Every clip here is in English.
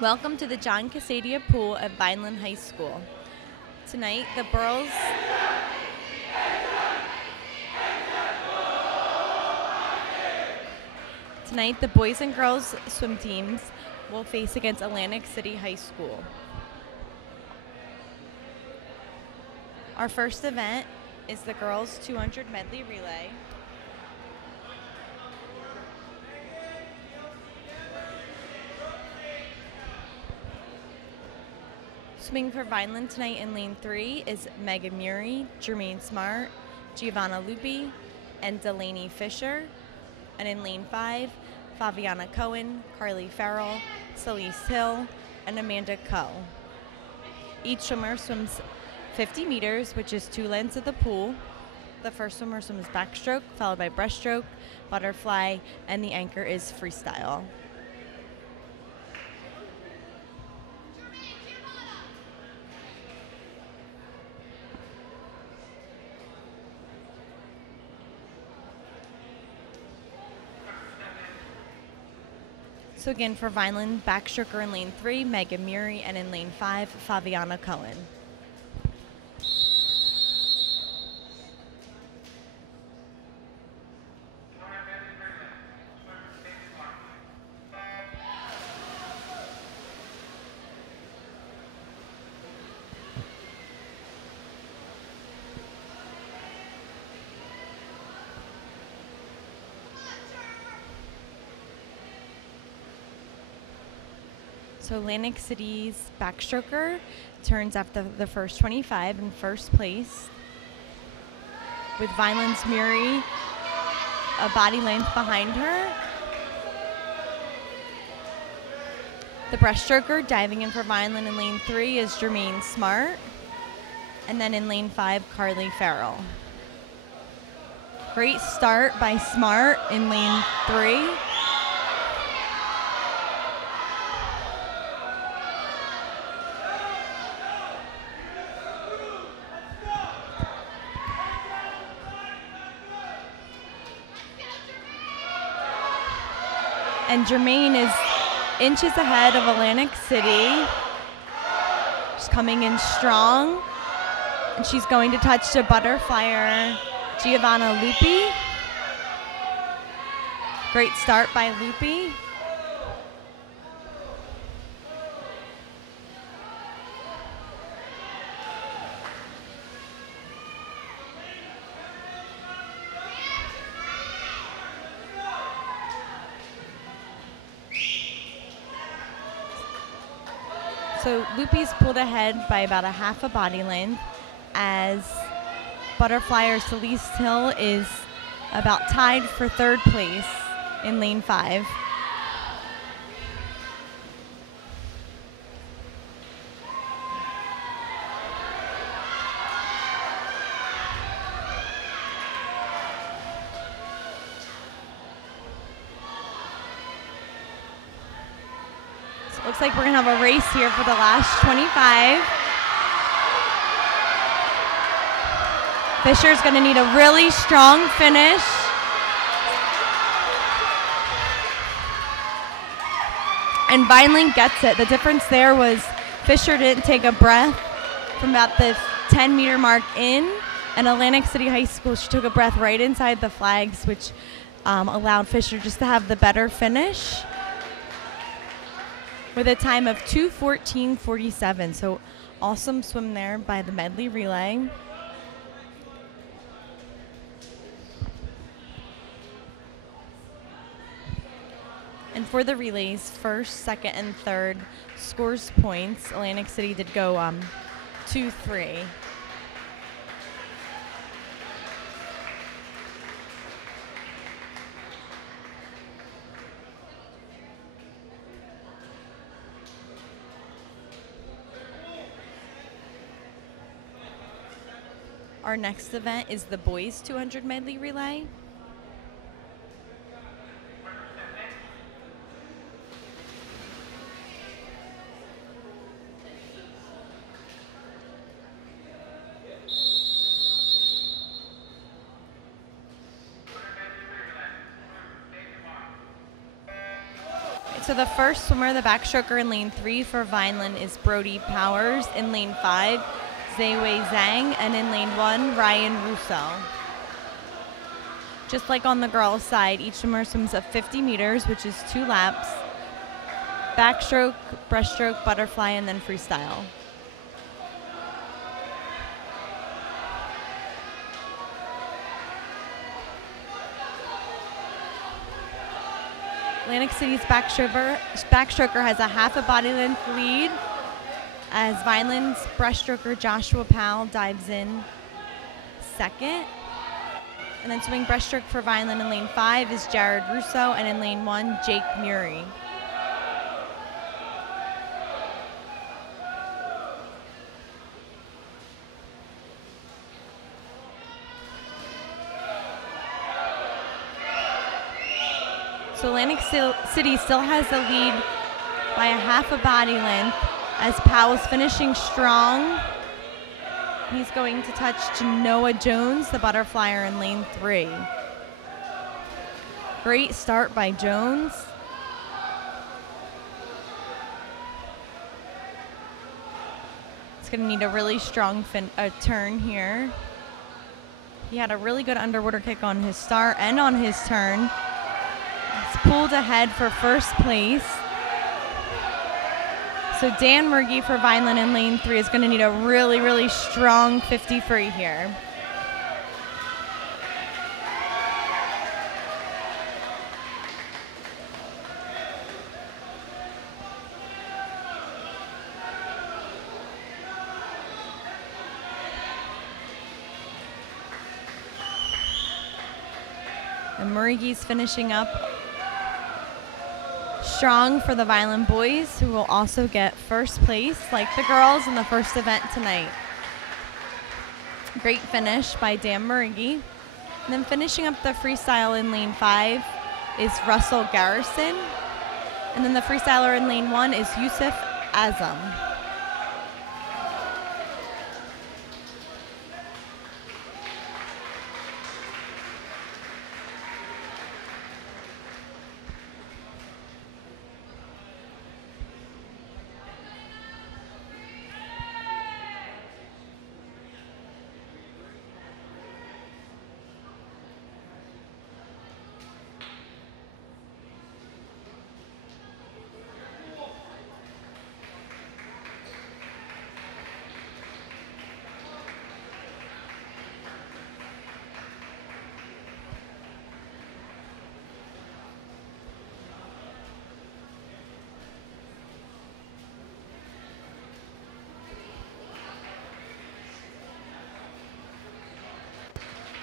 Welcome to the John Casadia pool at Vineland High School. Tonight, the boys and girls swim teams will face against Atlantic City High School. Our first event is the girls 200 medley relay. Swimming for Vineland tonight in lane 3 is Megan Murray, Jermaine Smart, Giovanna Lupi, and Delaney Fisher. And in lane 5, Fabiana Cohen, Carly Farrell, Celeste Hill, and Amanda Coe. Each swimmer swims 50 meters, which is 2 lengths of the pool. The first swimmer swims backstroke, followed by breaststroke, butterfly, and the anchor is freestyle. So again, for Vineland, backstroker in lane 3, Megan Murray, and in lane 5, Fabiana Cohen. So Atlantic City's backstroker turns after the first 25 in first place, with Vineland's Murray a body length behind her. The breaststroker diving in for Vineland in lane 3 is Jermaine Smart, and then in lane 5, Carly Farrell. Great start by Smart in lane 3. And Jermaine is inches ahead of Atlantic City. She's coming in strong. And she's going to touch the butterflyer, Giovanna Lupi. Great start by Lupi. So Lupi's pulled ahead by about a half a body length, as butterflyer Celeste Hill is about tied for third place in lane 5. Looks like we're going to have a race here for the last 25. Fisher's going to need a really strong finish. And Vineland gets it. The difference there was Fisher didn't take a breath from about the 10-meter mark in, and Atlantic City High School, she took a breath right inside the flags, which allowed Fisher just to have the better finish, with a time of 2:14.47. So awesome swim there by the medley relay. And for the relays, first, second, and third scores points. Atlantic City did go 2-3. Our next event is the boys 200 medley relay. So the first swimmer, the backstroker in lane 3 for Vineland is Brody Powers. In lane 5, Zaiwei Zhang. And in lane 1, Ryan Russo. Just like on the girls' side, each swimmer swims at 50 meters, which is 2 laps. Backstroke, breaststroke, butterfly, and then freestyle. Atlantic City's backstroker has a half a body length lead as Vineland's breaststroker Joshua Powell dives in second. And then swimming breaststroke for Vineland in lane 5 is Jared Russo, and in lane 1, Jake Murray. So Atlantic City still has the lead by a half a body length as Powell's finishing strong. He's going to touch to Noah Jones, the butterflyer, in lane 3. Great start by Jones. It's going to need a really strong turn here. He had a really good underwater kick on his start and on his turn. He's pulled ahead for first place. So Dan Murgy for Vineland in lane 3 is going to need a really, really strong 50 free here. And Murgy's finishing up strong for the Vineland boys, who will also get first place like the girls in the first event tonight. Great finish by Dan Murgy. And then finishing up the freestyle in lane 5 is Russell Garrison. And then the freestyler in lane 1 is Yusuf Azam.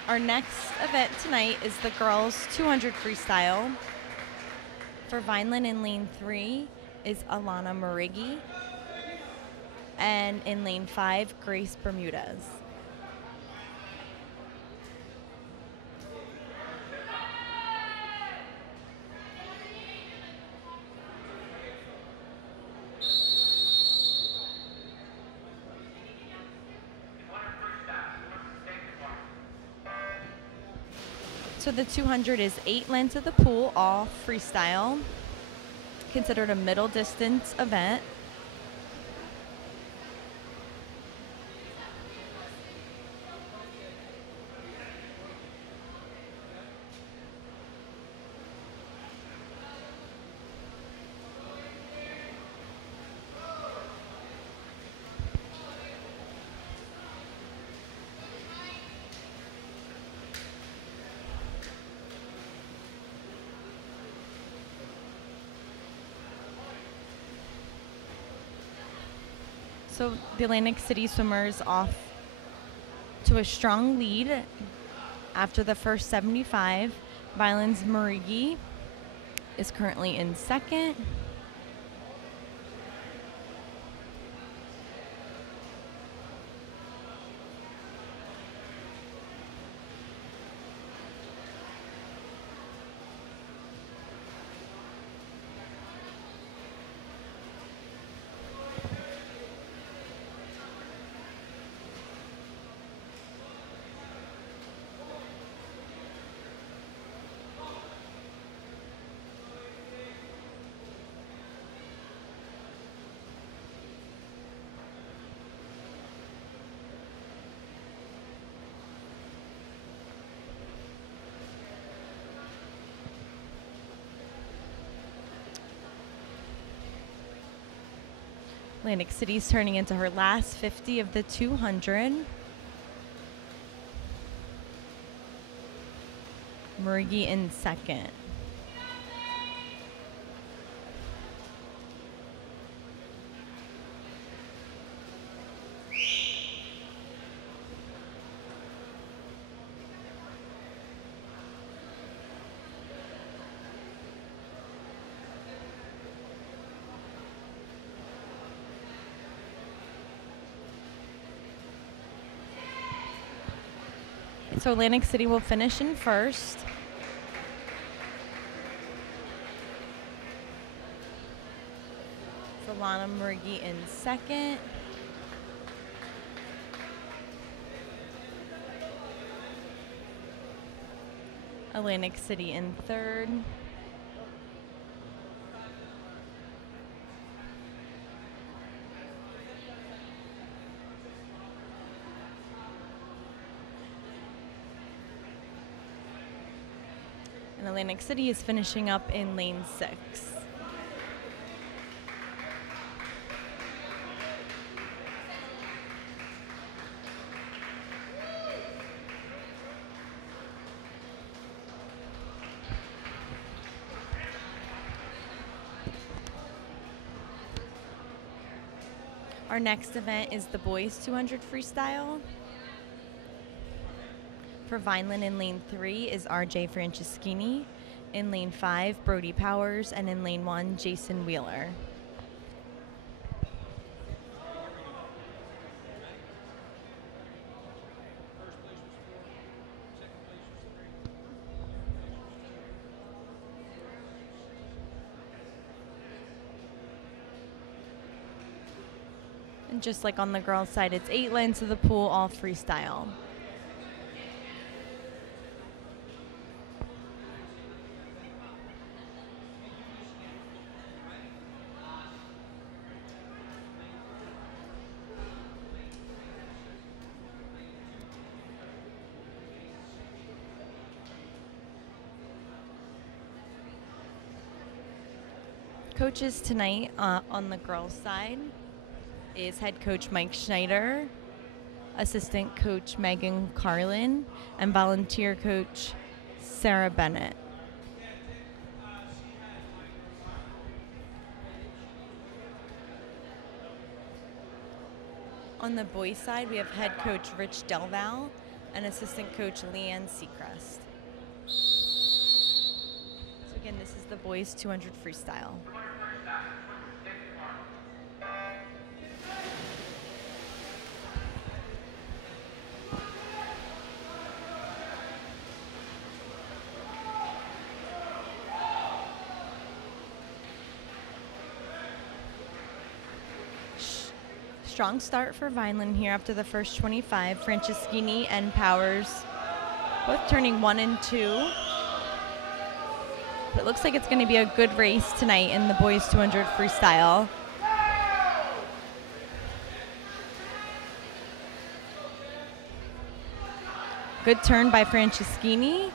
Our next event tonight is the girls 200 freestyle. For Vineland in lane 3 is Alana Marigi. And in lane 5, Grace Bermudez. So the 200 is 8 lengths of the pool, all freestyle, considered a middle distance event. So the Atlantic City swimmers off to a strong lead after the first 75. Vineland's Marigi is currently in second. Atlantic City's turning into her last 50 of the 200. Murgi in second. So Atlantic City will finish in first. Solana Murgi in second. Atlantic City in third. And Atlantic City is finishing up in lane 6. Our next event is the boys 200 freestyle. For Vineland in lane 3 is RJ Franceschini. In lane 5, Brody Powers. And in lane 1, Jason Wheeler. And just like on the girls' side, it's 8 lanes of the pool, all freestyle. Coaches tonight on the girls' side is head coach Mike Schneider, assistant coach Megan Carlin, and volunteer coach Sarah Bennett. On the boys' side, we have head coach Rich Delval and assistant coach Leanne Seacrest. So again, this is the boys 200 freestyle. Strong start for Vineland here after the first 25. Franceschini and Powers both turning 1 and 2. But it looks like it's going to be a good race tonight in the boys 200 freestyle. Good turn by Franceschini.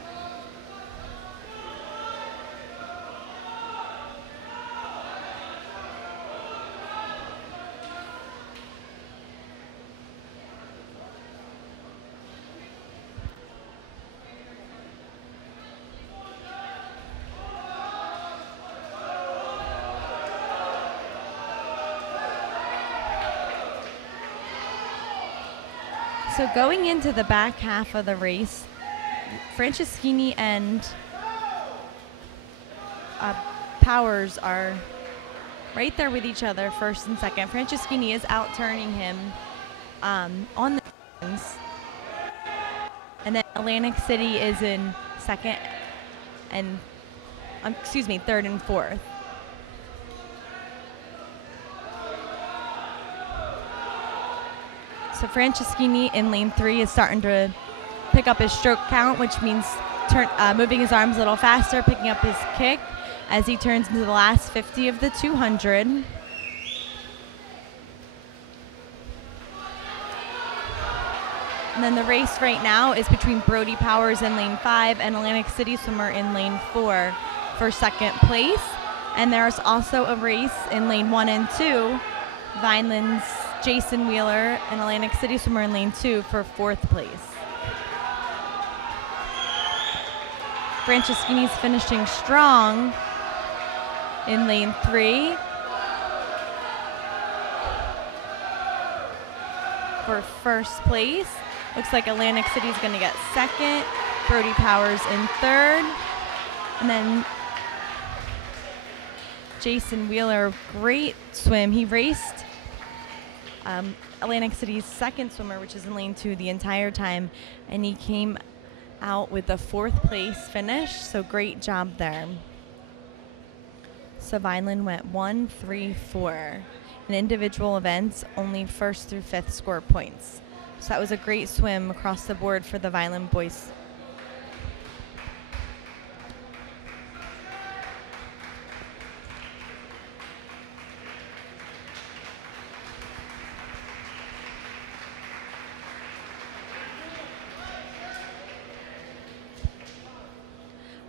So going into the back half of the race, Franceschini and Powers are right there with each other, first and second. Franceschini is out-turning him on the ends. And then Atlantic City is in second and, third and fourth. So Franceschini in lane 3 is starting to pick up his stroke count, which means moving his arms a little faster, picking up his kick as he turns into the last 50 of the 200. And then the race right now is between Brody Powers in lane 5 and Atlantic City Swimmer in lane 4 for second place. And there's also a race in lane 1 and 2 Vineland's Jason Wheeler, an Atlantic City swimmer in lane 2 for 4th place. Franceschini's finishing strong in lane 3 for 1st place. Looks like Atlantic City's going to get 2nd. Brody Powers in 3rd. And then Jason Wheeler, great swim. He raced Atlantic City's 2nd swimmer, which is in lane 2 the entire time, and he came out with a 4th place finish, so great job there. So Vineland went 1, 3, 4. In individual events, only 1st through 5th score points. So that was a great swim across the board for the Vineland boys.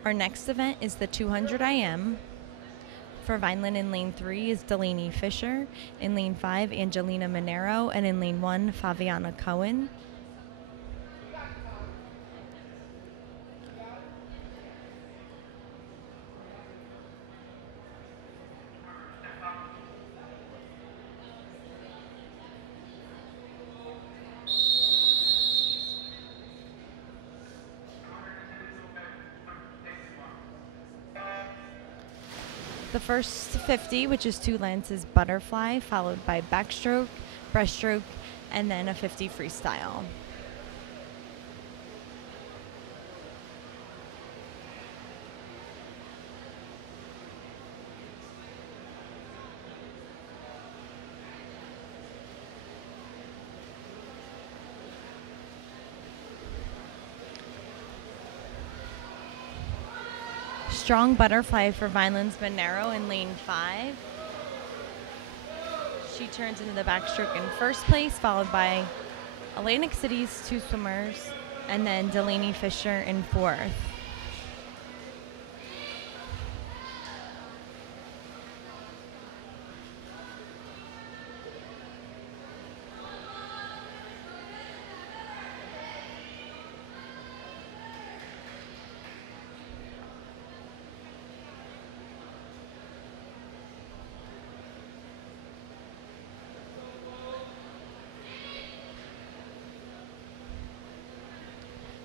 Our next event is the 200 IM. For Vineland in lane 3 is Delaney Fisher, in lane 5 Angelina Monero, and in lane 1 Faviana Cohen. The first 50, which is 2 lengths, is butterfly, followed by backstroke, breaststroke, and then a 50 freestyle. Strong butterfly for Vineland's Monero in lane 5. She turns into the backstroke in 1st place, followed by Atlantic City's 2 swimmers, and then Delaney Fisher in 4th.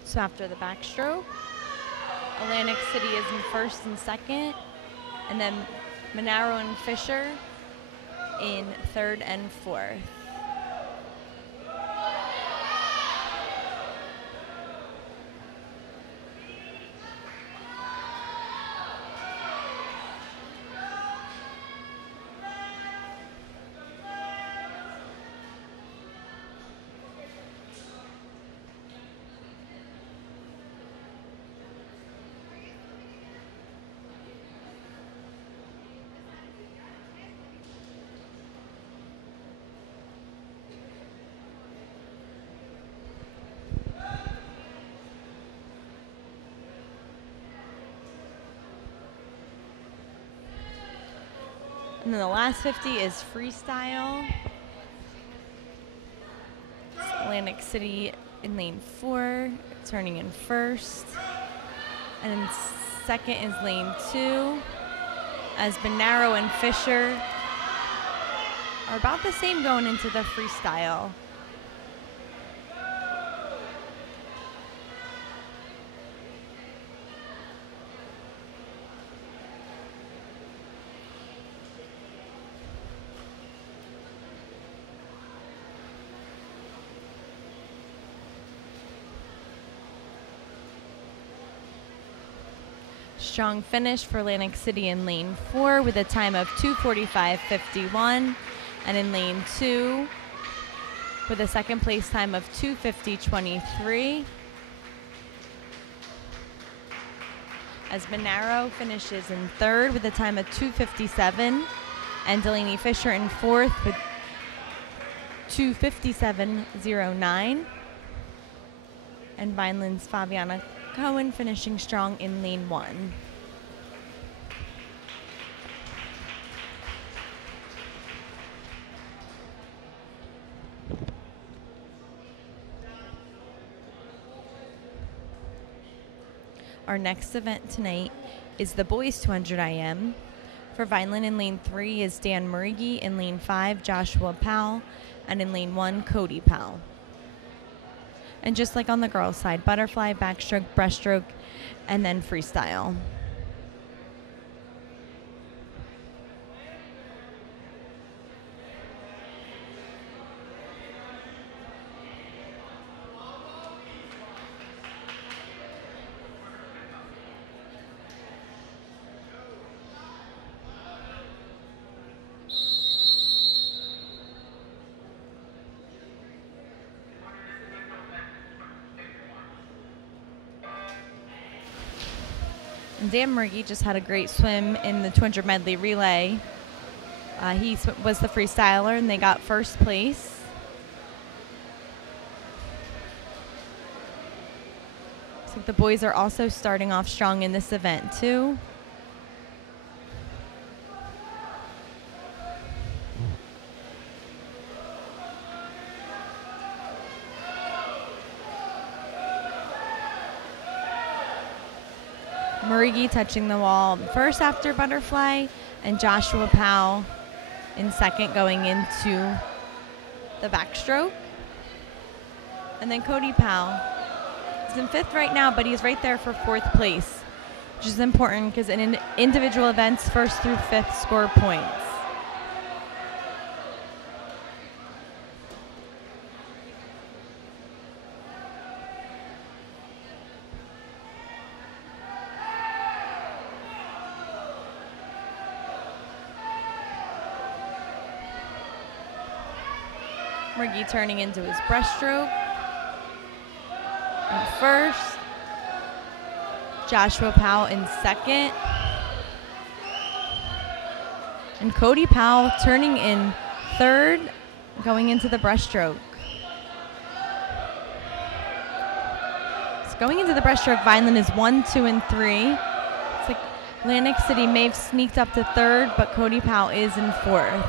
So after the backstroke, Atlantic City is in 1st and 2nd, and then Monero and Fisher in 3rd and 4th. And then the last 50 is freestyle. It's Atlantic City in lane 4, turning in 1st. And then 2nd is lane 2, as Monero and Fisher are about the same going into the freestyle. Strong finish for Atlantic City in lane 4 with a time of 2:45.51, and in lane 2 with a 2nd place time of 2:50.23. As Monero finishes in 3rd with a time of 2:57, and Delaney Fisher in 4th with 2:57.09, and Vineland's Faviana Cohen finishing strong in lane 1. Our next event tonight is the boys 200 IM. For Vineland in lane 3 is Dan Murigi, in lane 5 Joshua Powell, and in lane 1 Cody Powell. And just like on the girls' side, butterfly, backstroke, breaststroke, and then freestyle. Dan Murgi just had a great swim in the 200 medley relay. He was the freestyler, and they got first place. Looks like the boys are also starting off strong in this event, too. Murigi touching the wall first after butterfly, and Joshua Powell in second going into the backstroke. And then Cody Powell is in fifth right now, but he's right there for fourth place, which is important because in individual events, first through fifth score points. Murgi turning into his breaststroke. And first, Joshua Powell in second. And Cody Powell turning in third, going into the breaststroke. So going into the breaststroke, Vineland is 1, 2, and 3. It's like Atlantic City may have sneaked up to third, but Cody Powell is in fourth.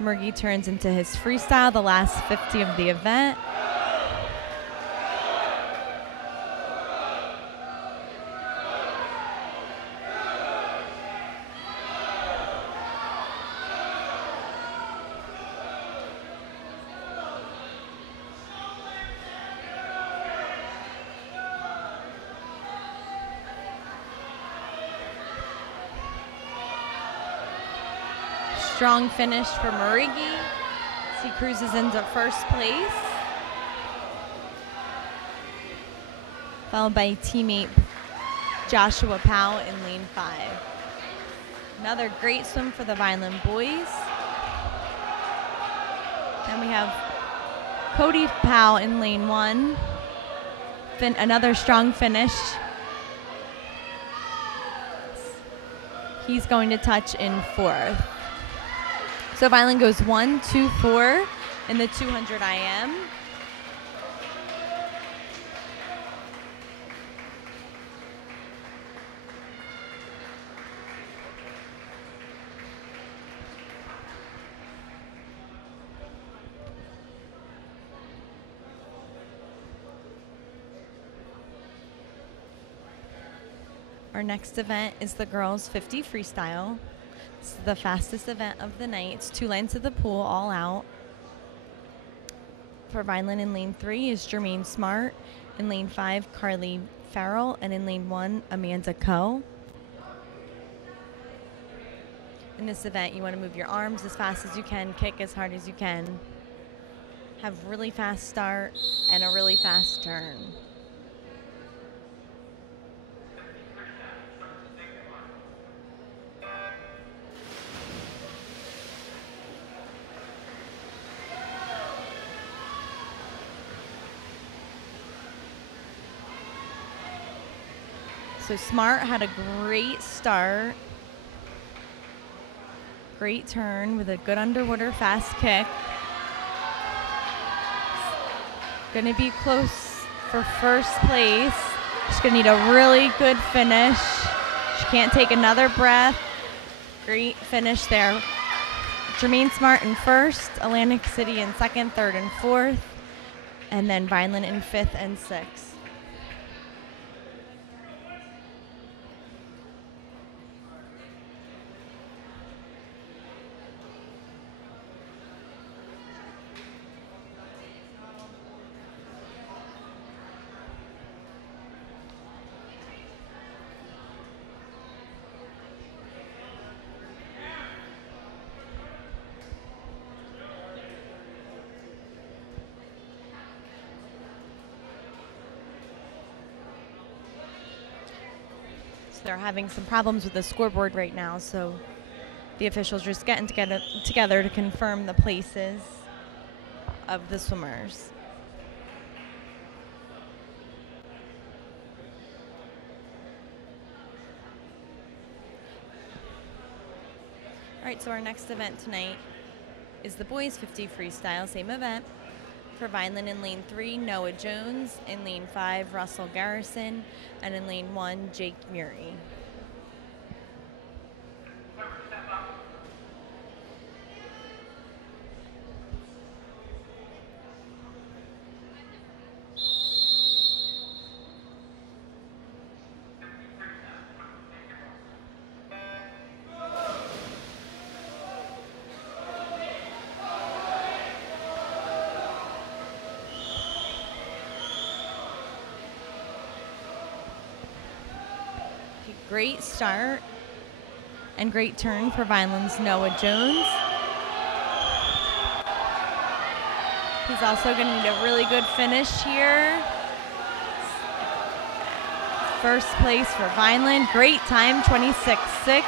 Murgi turns into his freestyle, the last 50 of the event. Strong finish for Murigi as he cruises into first place, followed by teammate Joshua Powell in lane 5. Another great swim for the Vineland boys. Then we have Cody Powell in lane 1. Another strong finish. He's going to touch in fourth. So Vineland goes 1, 2, 4 in the 200 IM. Our next event is the girls 50 freestyle. It's the fastest event of the night. It's 2 lanes of the pool, all out. For Vineland in lane 3 is Jermaine Smart. In lane 5, Carly Farrell. And in lane 1, Amanda Coe. In this event, you want to move your arms as fast as you can, kick as hard as you can. Have really fast start and a really fast turn. So Smart had a great start. Great turn with a good underwater fast kick. Going to be close for first place. She's going to need a really good finish. She can't take another breath. Great finish there. Jermaine Smart in first, Atlantic City in second, third, and fourth, and then Vineland in fifth and sixth. They're having some problems with the scoreboard right now, so the officials are just getting together to confirm the places of the swimmers. All right, so our next event tonight is the boys 50 freestyle, same event. For Vineland in lane 3, Noah Jones. In lane 5, Russell Garrison. And in lane 1, Jake Murray. Great start and great turn for Vineland's Noah Jones. He's also going to need a really good finish here. First place for Vineland. Great time, 26.6.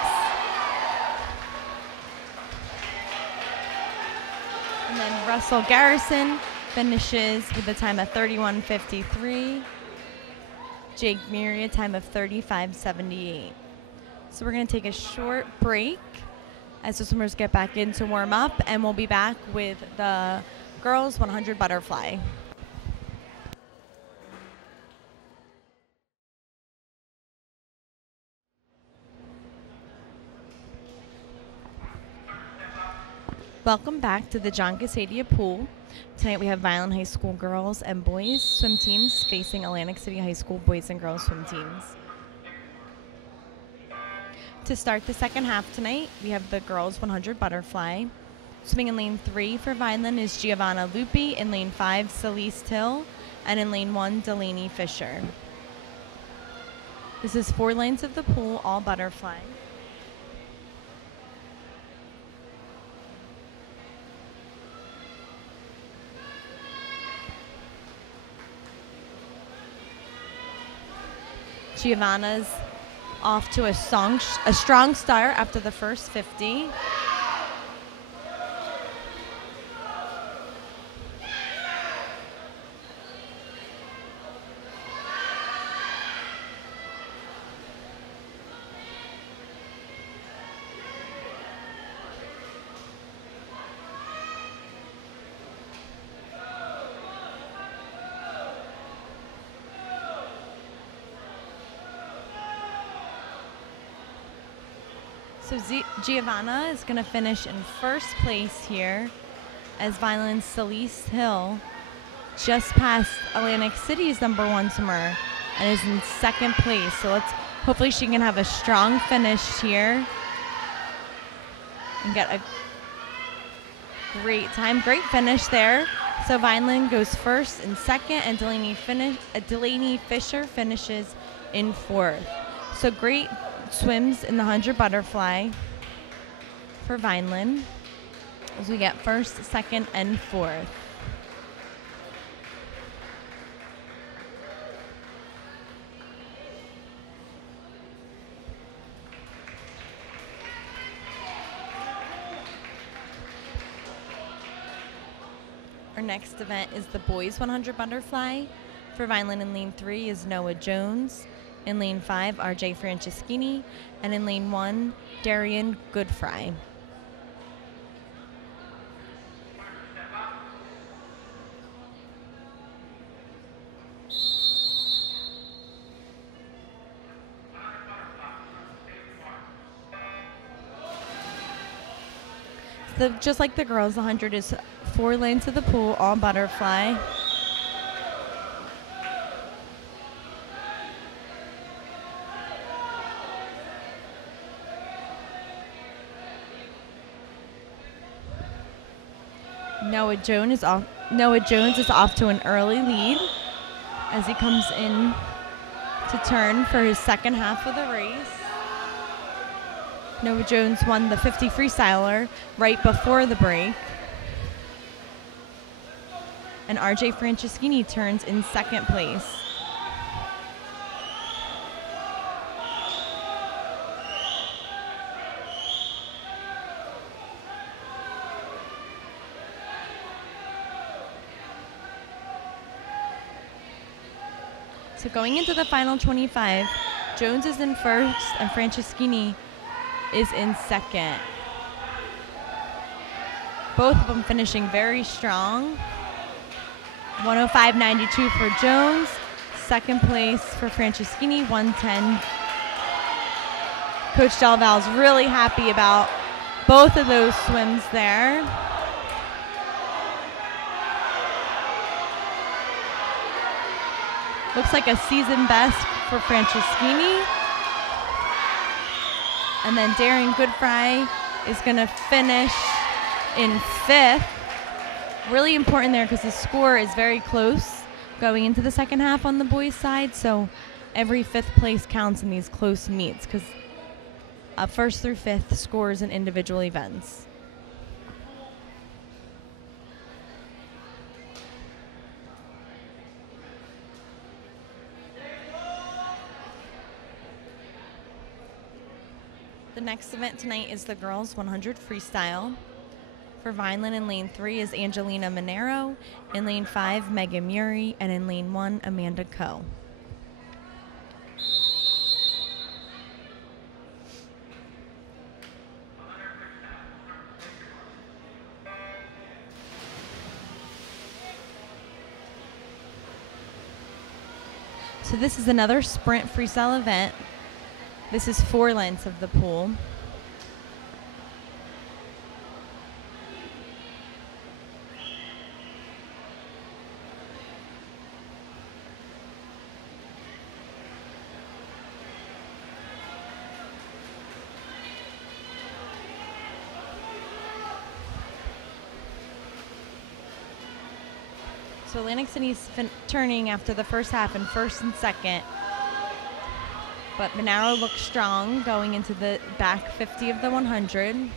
And then Russell Garrison finishes with a time of 31.53. Jake Murray, a time of 35.78. So we're going to take a short break as the swimmers get back in to warm up, and we'll be back with the girls 100 butterfly. Welcome back to the John Casadia pool. Tonight we have Vineland High School girls and boys swim teams facing Atlantic City High School boys and girls swim teams. To start the second half tonight, we have the girls 100 butterfly. Swimming in lane 3 for Vineland is Giovanna Lupi. In lane 5, Celeste Hill. And in lane 1, Delaney Fisher. This is 4 lanes of the pool, all butterfly. Giovanna's off to a strong start after the first 50. So Giovanna is going to finish in first place here as Vineland's Celeste Hill just passed Atlantic City's #1 swimmer and is in second place. So hopefully she can have a strong finish here and get a great time. Great finish there. So Vineland goes first and second, and Delaney Fisher finishes in fourth. So great swims in the 100 butterfly for Vineland as we get first, second, and fourth. Our next event is the boys 100 butterfly. For Vineland in lane 3 is Noah Jones. In lane 5, RJ Franceschini. And in lane 1, Darian Goodfry. just like the girls, the 100 is 4 lanes of the pool, all butterfly. Noah Jones is off to an early lead as he comes in to turn for his second half of the race. Noah Jones won the 50 freestyler right before the break. And RJ Franceschini turns in second place. So going into the final 25, Jones is in first and Franceschini is in second. Both of them finishing very strong. 105.92 for Jones. Second place for Franceschini, 110. Coach Delval's really happy about both of those swims there. Looks like a season best for Franceschini. And then Darren Goodfry is going to finish in fifth. Really important there because the score is very close going into the second half on the boys' side. So every fifth place counts in these close meets because first through fifth scores in individual events. The next event tonight is the girls 100 freestyle. For Vineland in lane 3 is Angelina Monero, in lane 5 Megan Murray, and in lane 1 Amanda Coe. So this is another sprint freestyle event. This is 4 lengths of the pool. So Atlantic City's turning after the first half in first and second. But Monero looks strong going into the back 50 of the 100.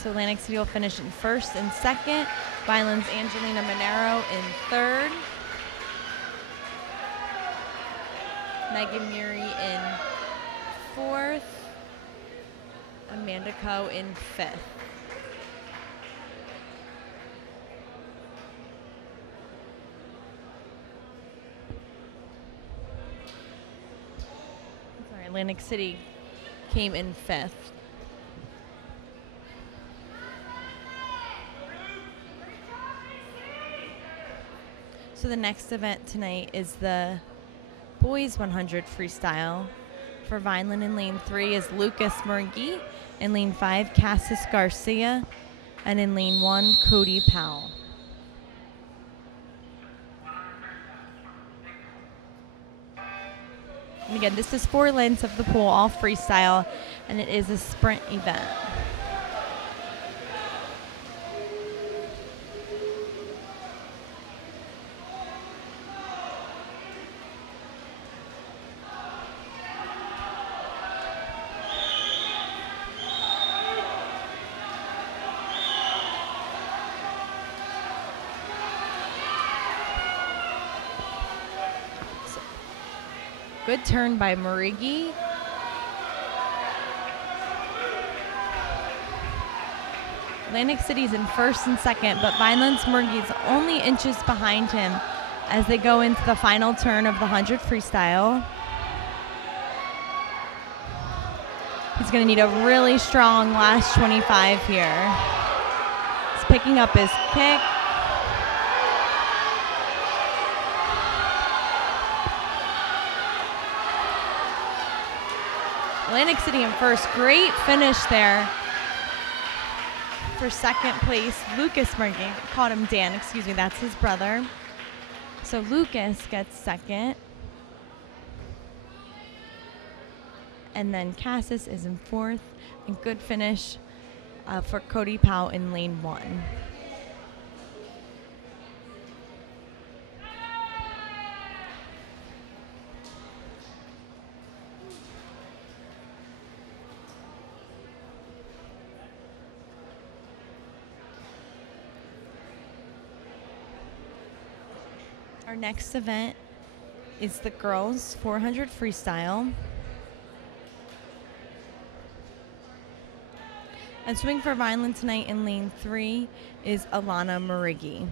So Atlantic City will finish in first and second. Vineland's Angelina Monero in third. Megan Murray in fourth. Amanda Coe in fifth. Sorry, Atlantic City came in fifth. So the next event tonight is the boys 100 freestyle. For Vineland in lane 3 is Lucas Murgy, in lane 5 Cassis Garcia, and in lane 1 Cody Powell. And again, this is 4 lengths of the pool, all freestyle, and it is a sprint event. Good turn by Murigi. Atlantic City's in first and second, but Vineland's Murigi's only inches behind him as they go into the final turn of the 100 freestyle. He's going to need a really strong last 25 here. He's picking up his kick. Atlantic City in first. Great finish there for second place. Lucas Murgy, called him Dan, excuse me, that's his brother. So Lucas gets second. And then Cassis is in fourth. And good finish for Cody Powell in lane 1. Our next event is the girls 400 freestyle. And swimming for Vineland tonight in lane 3 is Alana Marigi.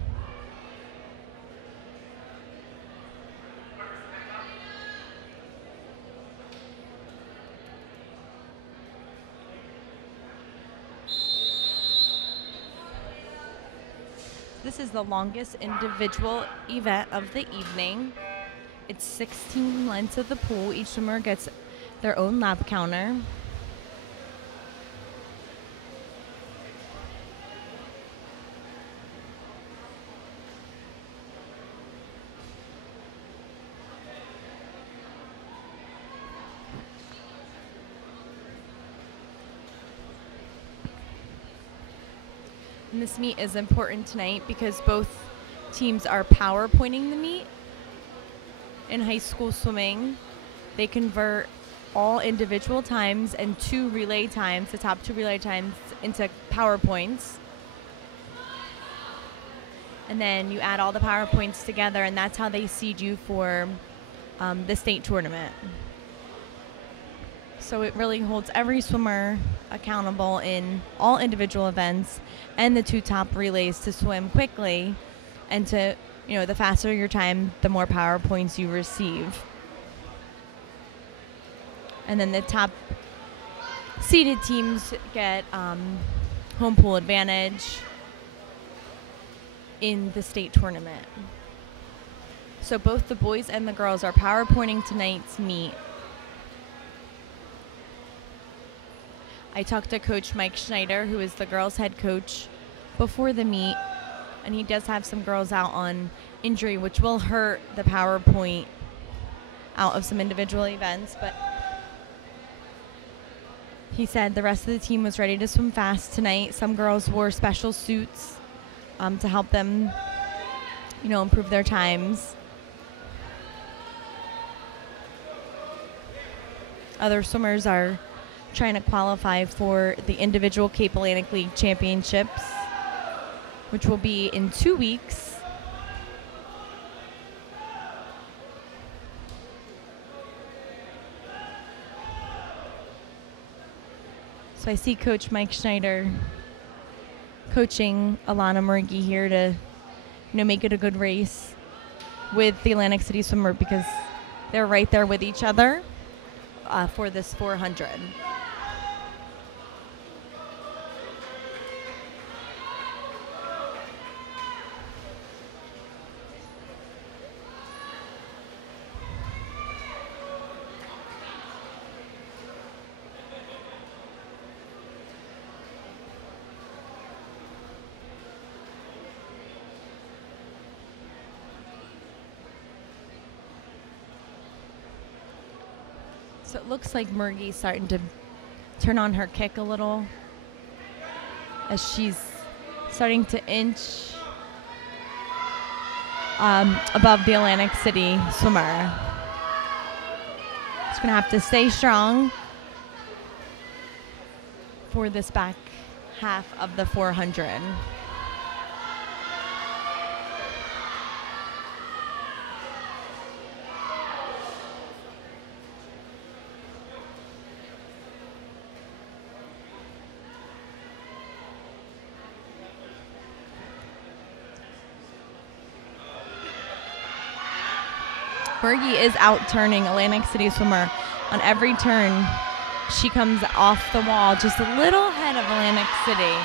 This is the longest individual event of the evening. It's 16 lengths of the pool. Each swimmer gets their own lap counter. And this meet is important tonight because both teams are power pointing the meet. In high school swimming, they convert all individual times and 2 relay times, the top 2 relay times, into power points. And then you add all the power points together, and that's how they seed you for the state tournament. So it really holds every swimmer accountable in all individual events and the 2 top relays to swim quickly, and to, the faster your time, the more power points you receive. And then the top seeded teams get home pool advantage in the state tournament. So both the boys and the girls are power pointing tonight's meet. I talked to Coach Mike Schneider, who is the girls' head coach, before the meet, and he does have some girls out on injury, which will hurt the power point out of some individual events, but he said the rest of the team was ready to swim fast tonight. Some girls wore special suits to help them, improve their times. Other swimmers are trying to qualify for the individual Cape Atlantic League Championships, which will be in 2 weeks. So I see Coach Mike Schneider coaching Alana Marigi here to, make it a good race with the Atlantic City swimmer, because they're right there with each other for this 400. So it looks like Murgy's starting to turn on her kick a little as she's starting to inch above the Atlantic City swimmer. She's going to have to stay strong for this back half of the 400. Fergie is out-turning Atlantic City swimmer on every turn. She comes off the wall just a little ahead of Atlantic City.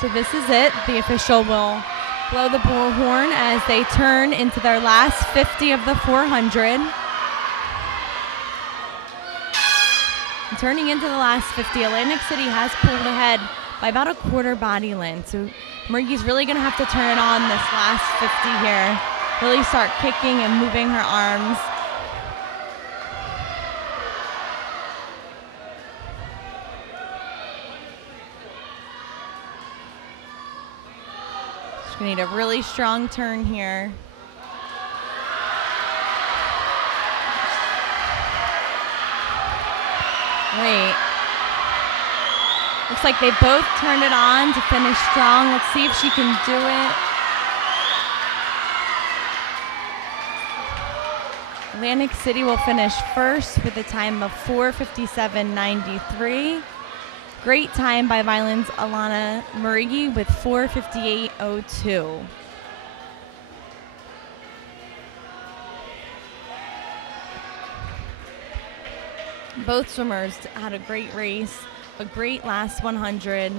So this is it. The official will blow the bullhorn as they turn into their last 50 of the 400. And turning into the last 50, Atlantic City has pulled ahead by about a quarter body length. So Marie's really going to have to turn it on this last 50 here. Really start kicking and moving her arms. We need a really strong turn here. Great. Looks like they both turned it on to finish strong. Let's see if she can do it. Atlantic City will finish first with a time of 4:57.93. Great time by Vineland's Alana Murigi with 4:58.02. Both swimmers had a great race, a great last 100.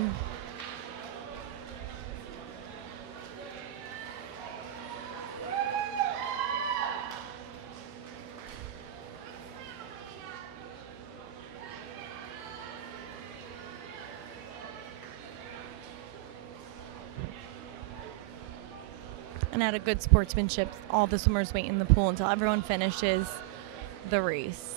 And out of good sportsmanship, all the swimmers wait in the pool until everyone finishes the race.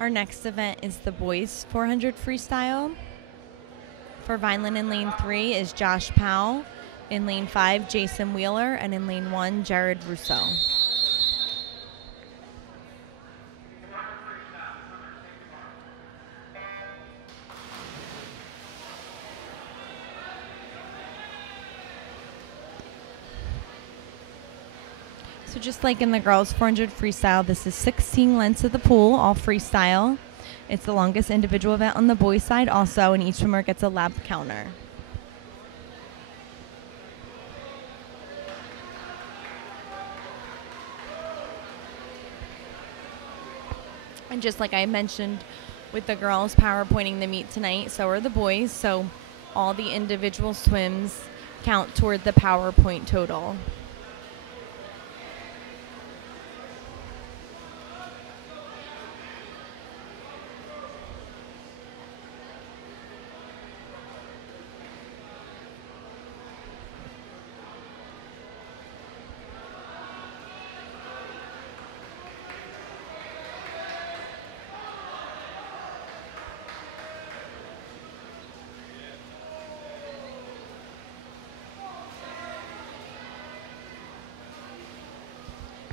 Our next event is the boys 400 freestyle. For Vineland in lane 3 is Josh Powell. In lane 5, Jason Wheeler. And in lane 1, Jared Russo. So just like in the girls 400 freestyle, this is 16 lengths of the pool, all freestyle. It's the longest individual event on the boys' side also, and each swimmer gets a lap counter. And just like I mentioned with the girls PowerPointing the meet tonight, so are the boys. So all the individual swims count toward the PowerPoint total.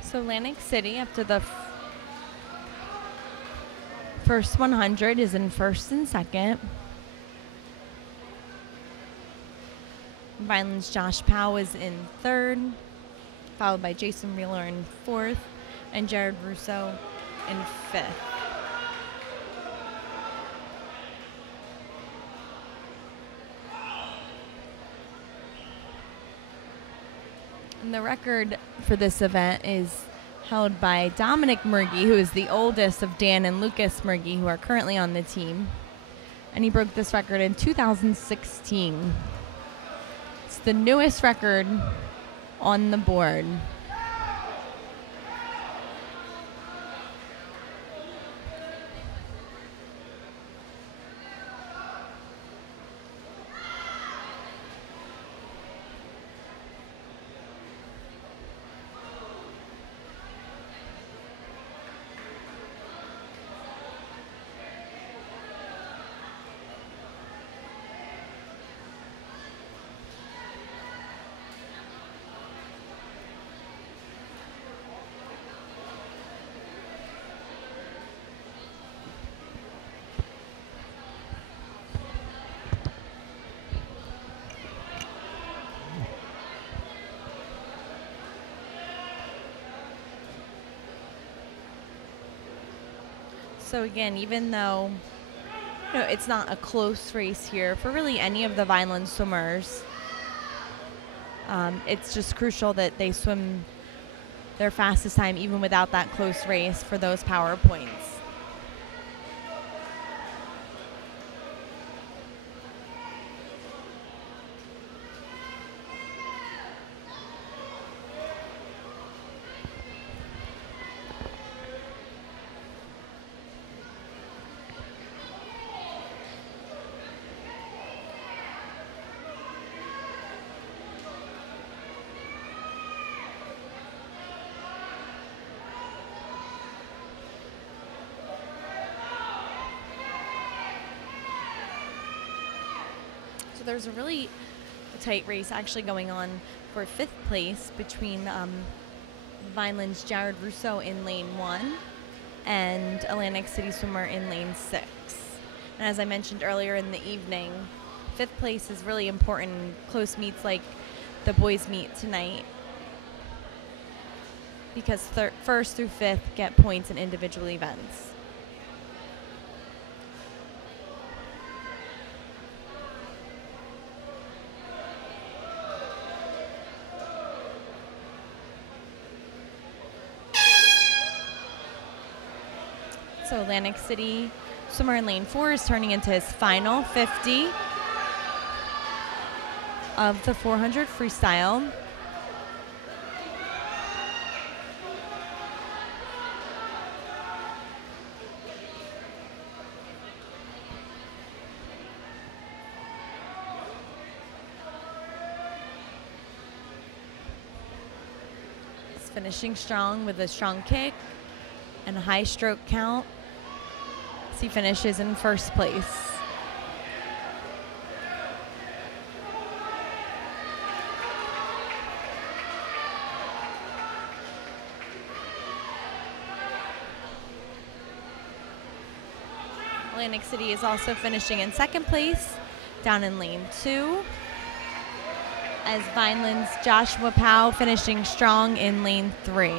So Atlantic City, after the first 100, is in first and second. Vineland's Josh Powell is in third, followed by Jason Wheeler in fourth, and Jared Russo in fifth. And the record for this event is held by Dominic Murgy, who is the oldest of Dan and Lucas Murgy, who are currently on the team. And he broke this record in 2016. It's the newest record on the board. So again, even though it's not a close race here for really any of the Vineland swimmers, it's just crucial that they swim their fastest time even without that close race for those power points. So there's a really tight race actually going on for 5th place between Vineland's Jared Russo in lane 1 and Atlantic City swimmer in lane 6. And as I mentioned earlier in the evening, 5th place is really important in close meets like the boys meet tonight, because 1st through 5th get points in individual events. So Atlantic City swimmer in lane 4 is turning into his final 50 of the 400 freestyle. He's finishing strong with a strong kick and a high stroke count. He finishes in 1st place. Atlantic City is also finishing in 2nd place, down in lane 2, as Vineland's Joshua Powell finishing strong in lane 3.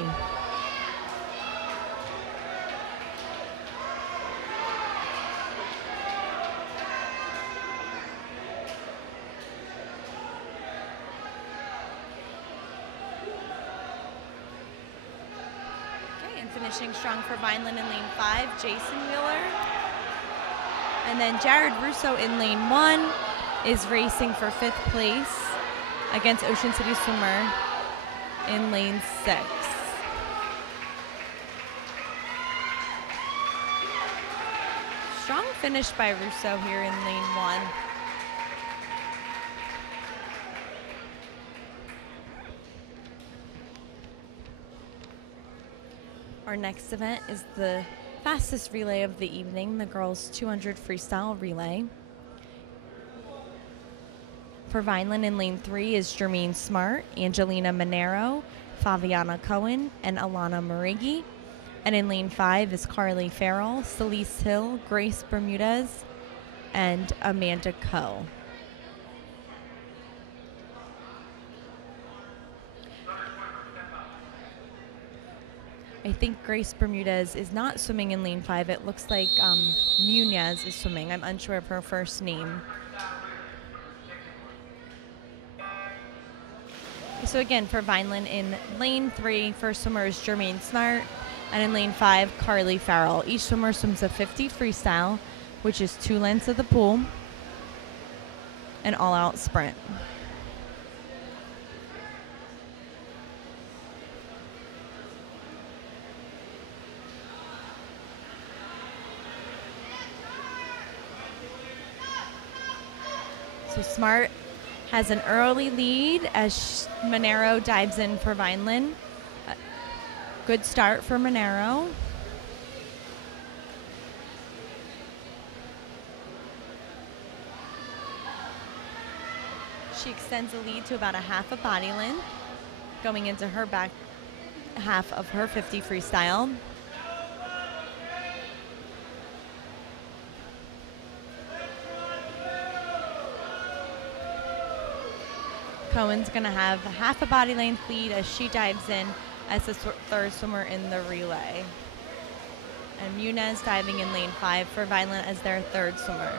Finishing strong for Vineland in lane 5, Jason Wheeler. And then Jared Russo in lane 1 is racing for 5th place against Ocean City swimmer in lane 6. Strong finish by Russo here in lane 1. Our next event is the fastest relay of the evening, the girls' 200 freestyle relay. For Vineland in lane 3 is Jermaine Smart, Angelina Monero, Faviana Cohen, and Alana Marigi. And in lane 5 is Carly Farrell, Celise Hill, Grace Bermudez, and Amanda Coe. I think Grace Bermudez is not swimming in lane 5. It looks like Munez is swimming. I'm unsure of her first name. So again, for Vineland in lane 3, first swimmer is Jermaine Smart, and in lane 5, Carly Farrell. Each swimmer swims a 50 freestyle, which is 2 lengths of the pool, an all-out sprint. So Smart has an early lead as Monero dives in for Vineland. Good start for Monero. She extends the lead to about a half a body length, going into her back half of her 50 freestyle. Cohen's going to have a half a body length lead as she dives in as the third swimmer in the relay. And Muniz diving in lane 5 for Vineland as their third swimmer.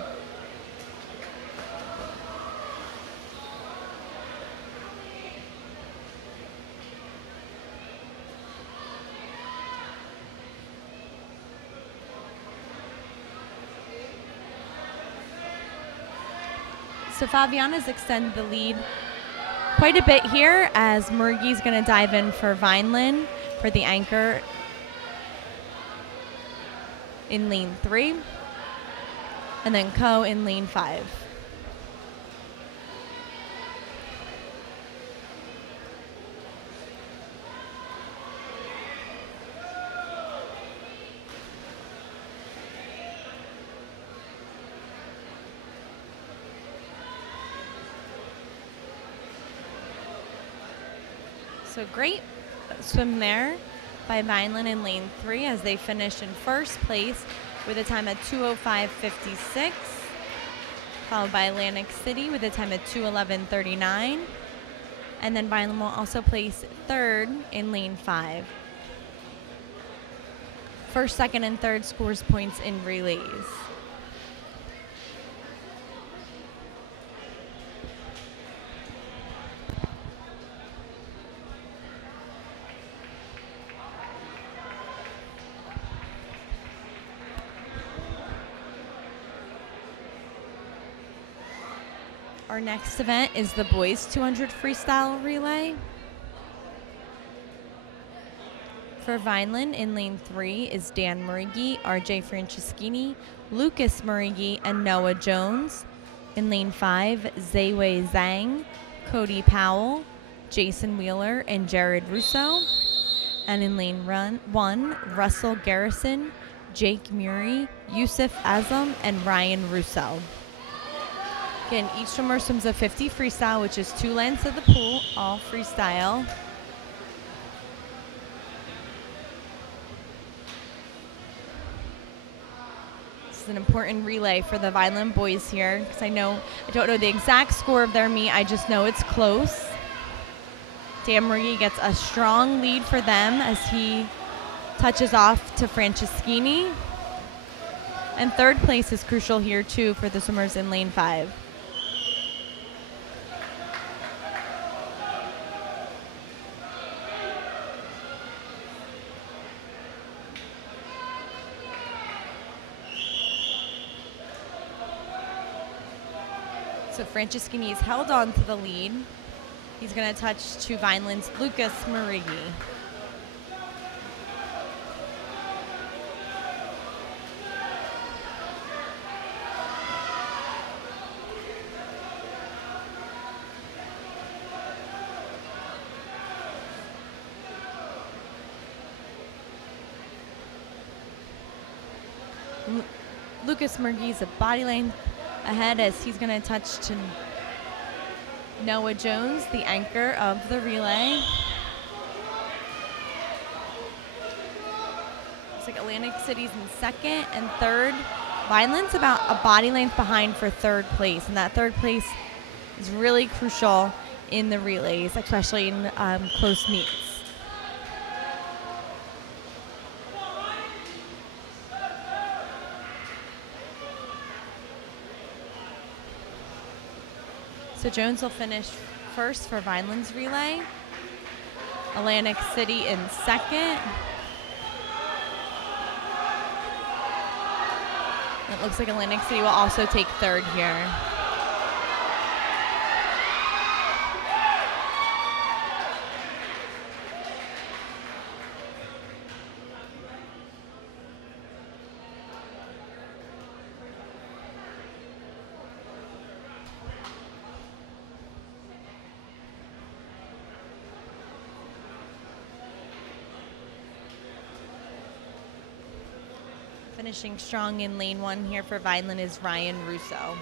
So Fabiana's extended the lead quite a bit here as Murgie's going to dive in for Vineland for the anchor in lane 3, and then Ko in lane 5. So great swim there by Vineland in lane 3 as they finished in first place with a time at 2:05.56, followed by Atlantic City with a time at 2:11.39, and then Vineland will also place third in lane 5. First, second, and third scores points in relays. Our next event is the boys 200 freestyle relay. For Vineland in lane 3 is Dan Murigi, RJ Franceschini, Lucas Murigi, and Noah Jones. In lane 5, Zaywei Zhang, Cody Powell, Jason Wheeler, and Jared Russo. And in lane 1, Russell Garrison, Jake Murray, Yusuf Azam, and Ryan Russo. Again, each swimmer swims a 50 freestyle, which is 2 lengths of the pool, all freestyle. This is an important relay for the Vineland boys here, because I don't know the exact score of their meet, I just know it's close. Dan Murray gets a strong lead for them as he touches off to Franceschini. And third place is crucial here too for the swimmers in lane 5. So Franceschini's held on to the lead. He's going to touch to Vineland's Lucas Murigi. Lucas Murgi's a body length ahead as he's going to touch to Noah Jones, the anchor of the relay. Looks like Atlantic City's in second and third. Vineland's about a body length behind for third place, and that third place is really crucial in the relays, especially in close meets. So Jones will finish first for Vineland's relay. Atlantic City in second. It looks like Atlantic City will also take third here. Finishing strong in lane 1 here for Vineland is Ryan Russo.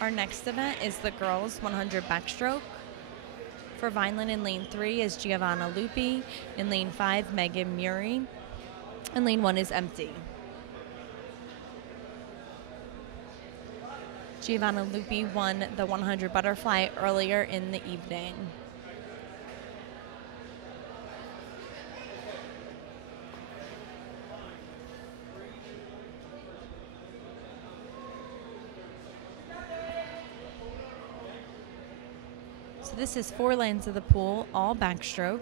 Our next event is the girls 100 backstroke. For Vineland in lane 3 is Giovanna Lupi. In lane 5, Megan Murray. And lane 1 is empty. Giovanna Lupi won the 100 butterfly earlier in the evening. So this is 4 lanes of the pool, all backstroke.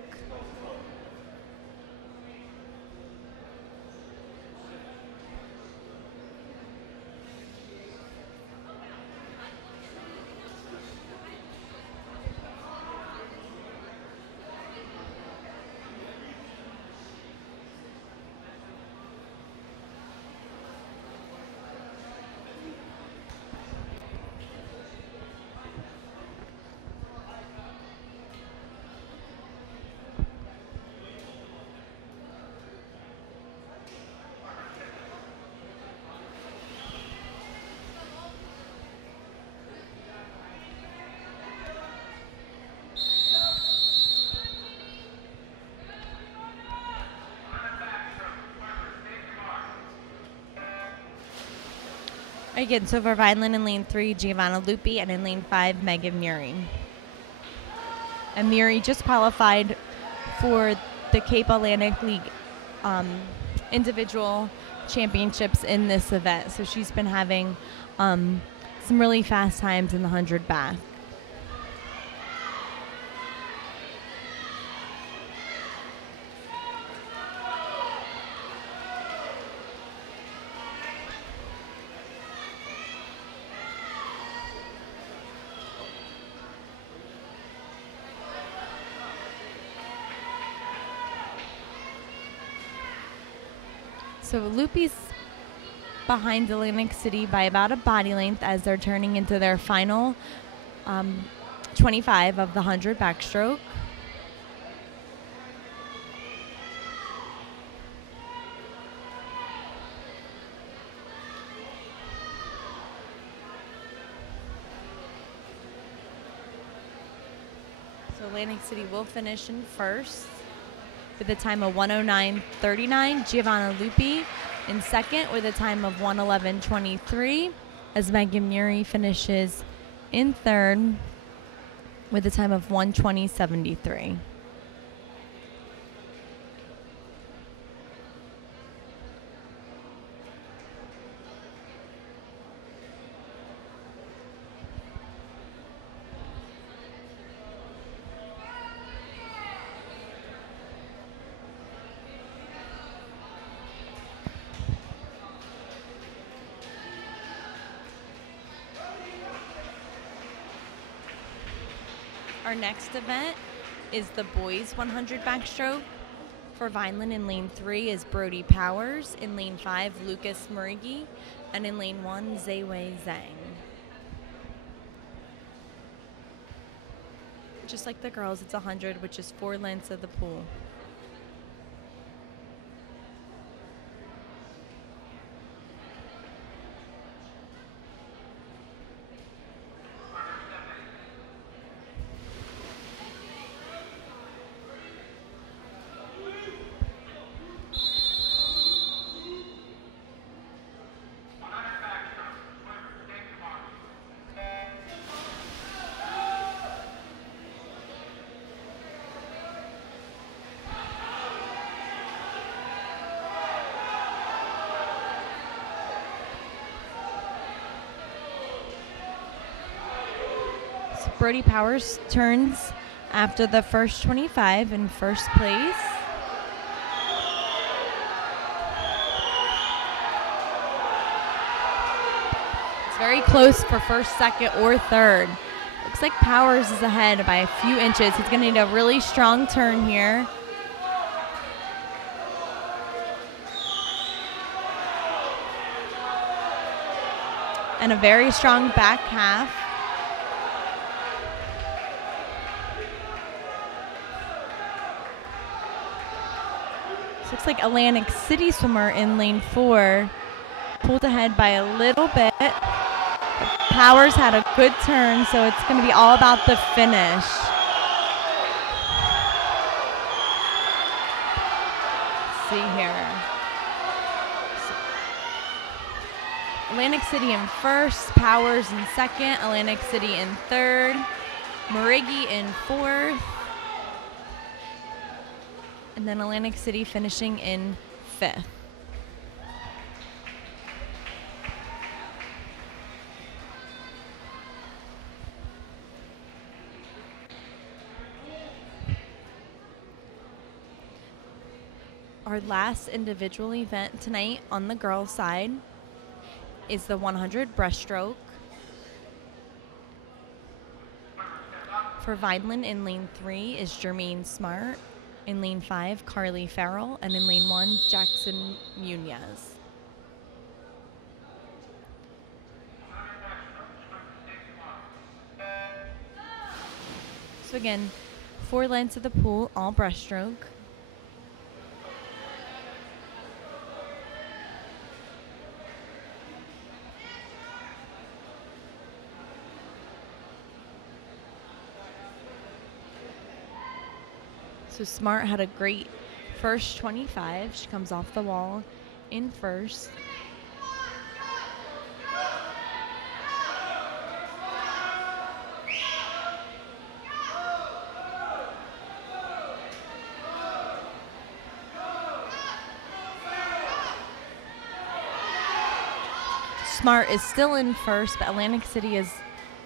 Again, so for Vineland in lane 3, Giovanna Lupi, and in lane 5, Megan Murray. And Murray just qualified for the Cape Atlantic League individual championships in this event. So she's been having some really fast times in the 100 back. So Lupi's behind Atlantic City by about a body length as they're turning into their final 25 of the 100 backstroke. So Atlantic City will finish in first with a time of 1:09:39. Giovanna Lupi in second with a time of 1:11:23, as Megan Murray finishes in third with a time of 1:20:73. Our next event is the boys 100 backstroke. For Vineland in lane 3 is Brody Powers. In lane 5, Lucas Murigi. And in lane 1, Zaiwei Zhang. Just like the girls, it's 100, which is 4 lengths of the pool. Brody Powers turns after the first 25 in first place. It's very close for first, second, or third. Looks like Powers is ahead by a few inches. He's going to need a really strong turn here. And a very strong back half. This looks like Atlantic City swimmer in lane 4 pulled ahead by a little bit. Powers had a good turn, so it's going to be all about the finish. Let's see here. Atlantic City in first, Powers in second, Atlantic City in third, Marigi in fourth, and then Atlantic City finishing in fifth. Our last individual event tonight on the girls' side is the 100 breaststroke. For Vineland in lane 3 is Jermaine Smart. In lane 5, Carly Farrell. And in lane 1, Jackson Munez. So again, 4 lengths of the pool, all breaststroke. So Smart had a great first 25. She comes off the wall in first. Smart is still in first, but Atlantic City is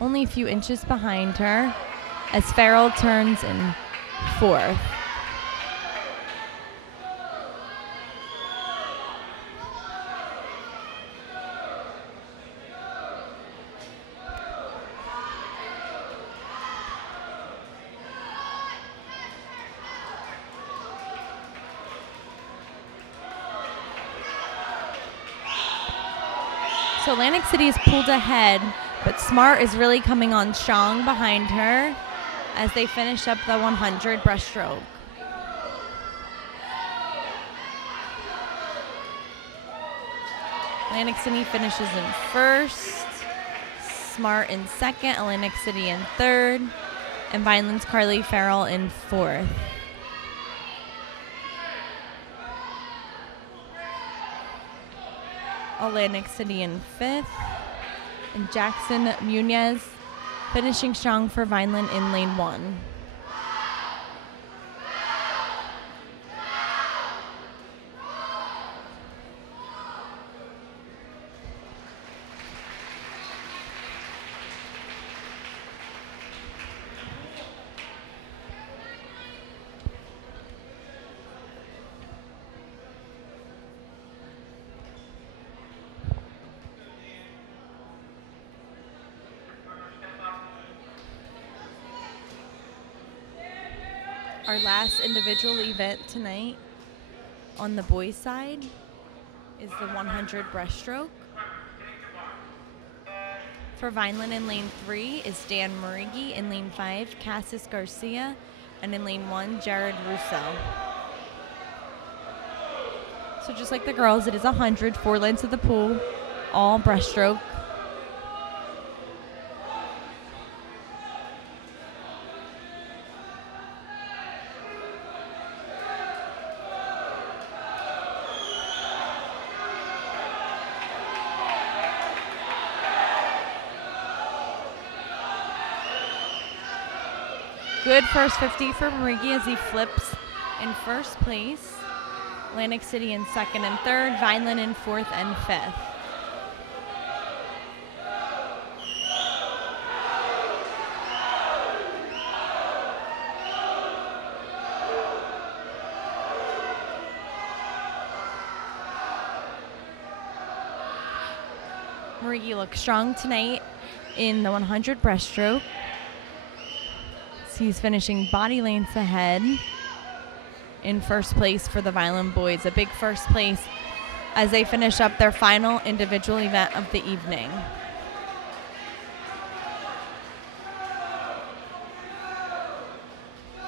only a few inches behind her as Farrell turns in fourth. So Atlantic City is pulled ahead, but Smart is really coming on strong behind her as they finish up the 100 breaststroke. Atlantic City finishes in first, Smart in second, Atlantic City in third, and Vineland's Carly Farrell in fourth. Atlantic City in fifth, and Jackson Munez finishing strong for Vineland in lane 1. Our last individual event tonight on the boys' side is the 100 breaststroke. For Vineland in lane 3 is Dan Marigi. In lane 5, Cassis Garcia. And in lane 1, Jared Russo. So just like the girls, it is 100, 4 lengths of the pool, all breaststroke. Good first 50 for Marigi as he flips in first place. Atlantic City in second and third, Vineland in fourth and fifth. Marigi looks strong tonight in the 100 breaststroke. He's finishing body lengths ahead in first place for the Vineland boys. A big first place as they finish up their final individual event of the evening.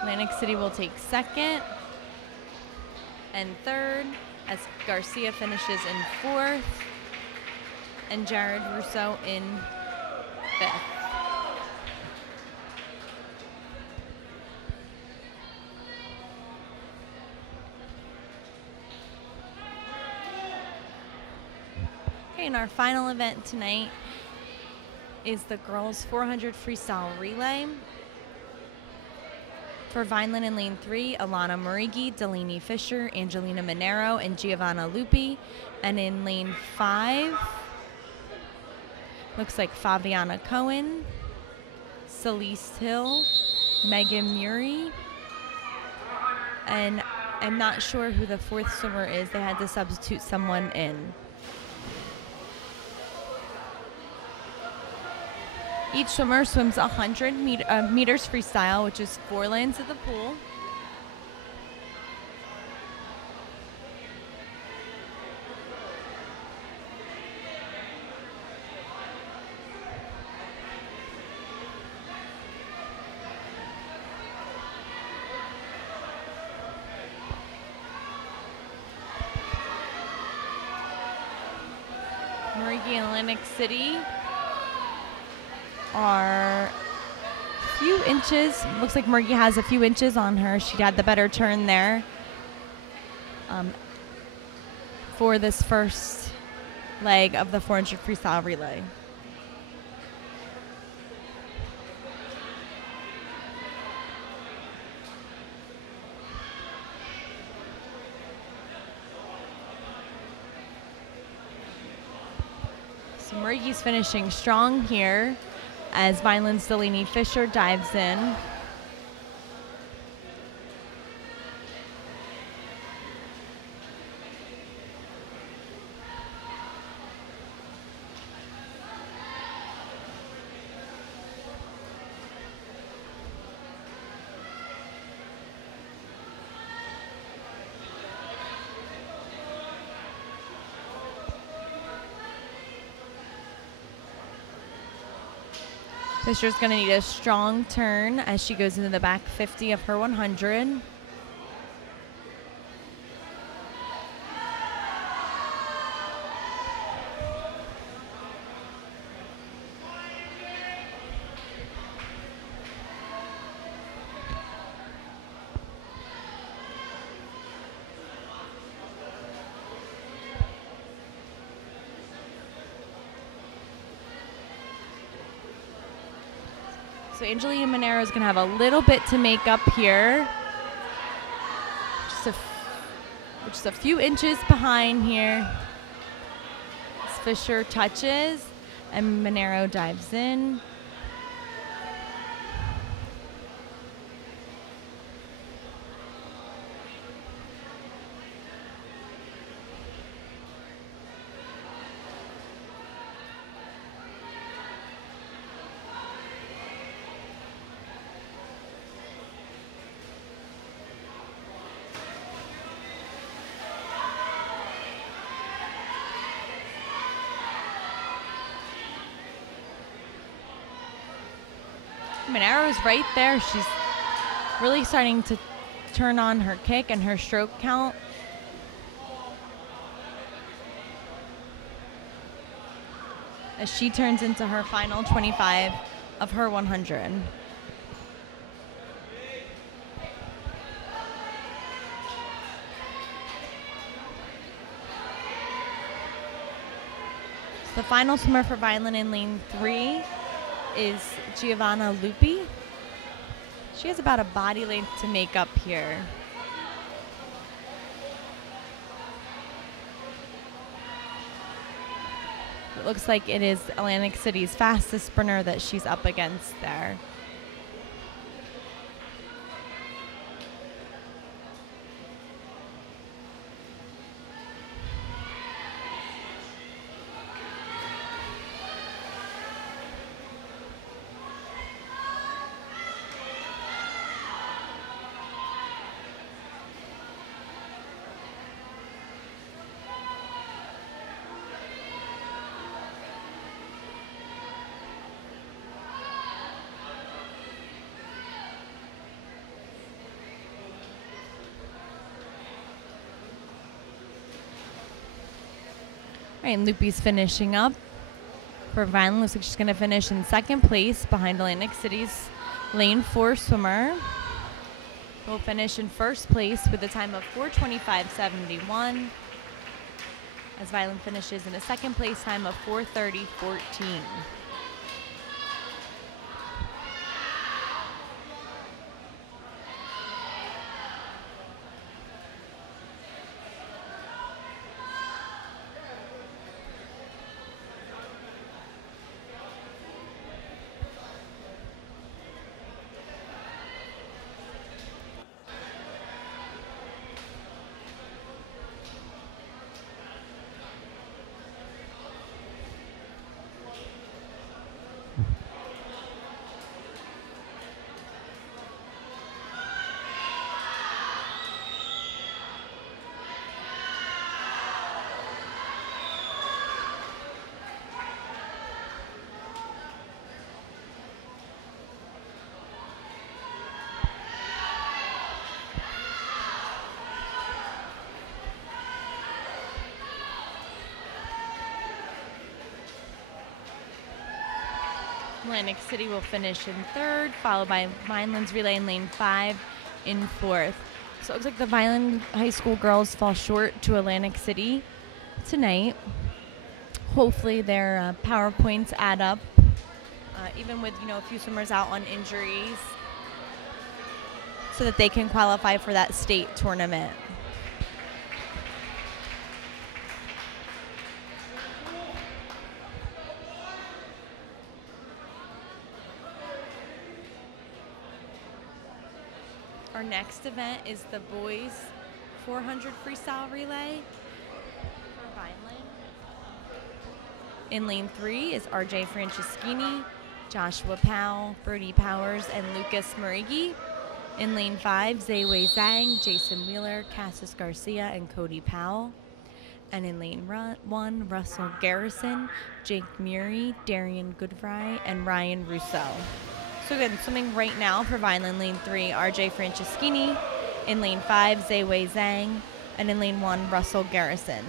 Atlantic City will take second and third as Garcia finishes in fourth and Jared Rousseau in fifth. Okay, and our final event tonight is the girls 400 freestyle relay. For Vineland in lane 3, Alana Marigi, Delaney Fisher, Angelina Monero, and Giovanna Lupi. And in lane 5, looks like Fabiana Cohen, Celeste Hill, Megan Murray, and I'm not sure who the fourth swimmer is. They had to substitute someone in. Each swimmer swims 100 meters freestyle, which is 4 lanes of the pool. Marigi and Atlantic City are a few inches. Looks like Marigi has a few inches on her. She had the better turn there for this first leg of the 400 freestyle relay. So Marigi's finishing strong here as Vineland's Delaney Fisher dives in. Fisher's going to need a strong turn as she goes into the back 50 of her 100. So Angelina Monero is going to have a little bit to make up here. Just a few inches behind here. As Fisher touches and Monero dives in. Monero's right there. She's really starting to turn on her kick and her stroke count. As she turns into her final 25 of her 100. The final swimmer for Vineland in lane 3 is Giovanna Lupi. She has about a body length to make up here. It looks like it is Atlantic City's fastest sprinter that she's up against there. All right, and Loopy's finishing up for Vineland. Looks like she's going to finish in second place behind Atlantic City's lane 4 swimmer. Will finish in first place with a time of 4:25.71, as Vineland finishes in a second place time of 4:30.14. Atlantic City will finish in third, followed by Vineland's relay in lane 5 in fourth. So it looks like the Vineland High School girls fall short to Atlantic City tonight. Hopefully their power points add up, even with a few swimmers out on injuries, so that they can qualify for that state tournament. Our next event is the boys 400 freestyle relay for Vineland. In lane 3 is RJ Franceschini, Joshua Powell, Brody Powers, and Lucas Marigi. In lane 5, Zaywei Zhang, Jason Wheeler, Cassis Garcia, and Cody Powell. And in lane 1, Russell Garrison, Jake Muri, Darian Goodfry, and Ryan Russo. So again, swimming right now for Vineland, lane 3, RJ Franceschini. In lane 5, Zaywei Zhang. And in lane 1, Russell Garrison.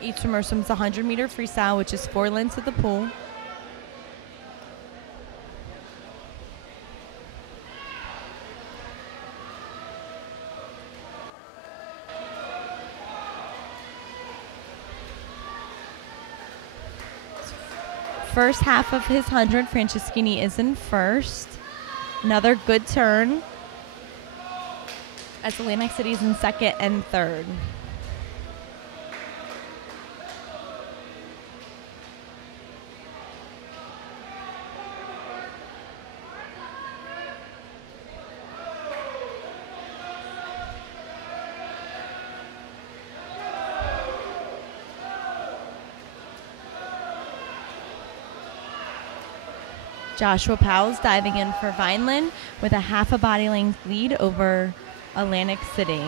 Each swimmer swims 100-meter freestyle, which is 4 lengths at the pool. First half of his 100, Franceschini is in first. Another good turn, as Atlantic City is in second and third. Joshua Powell's diving in for Vineland with a half a body length lead over Atlantic City.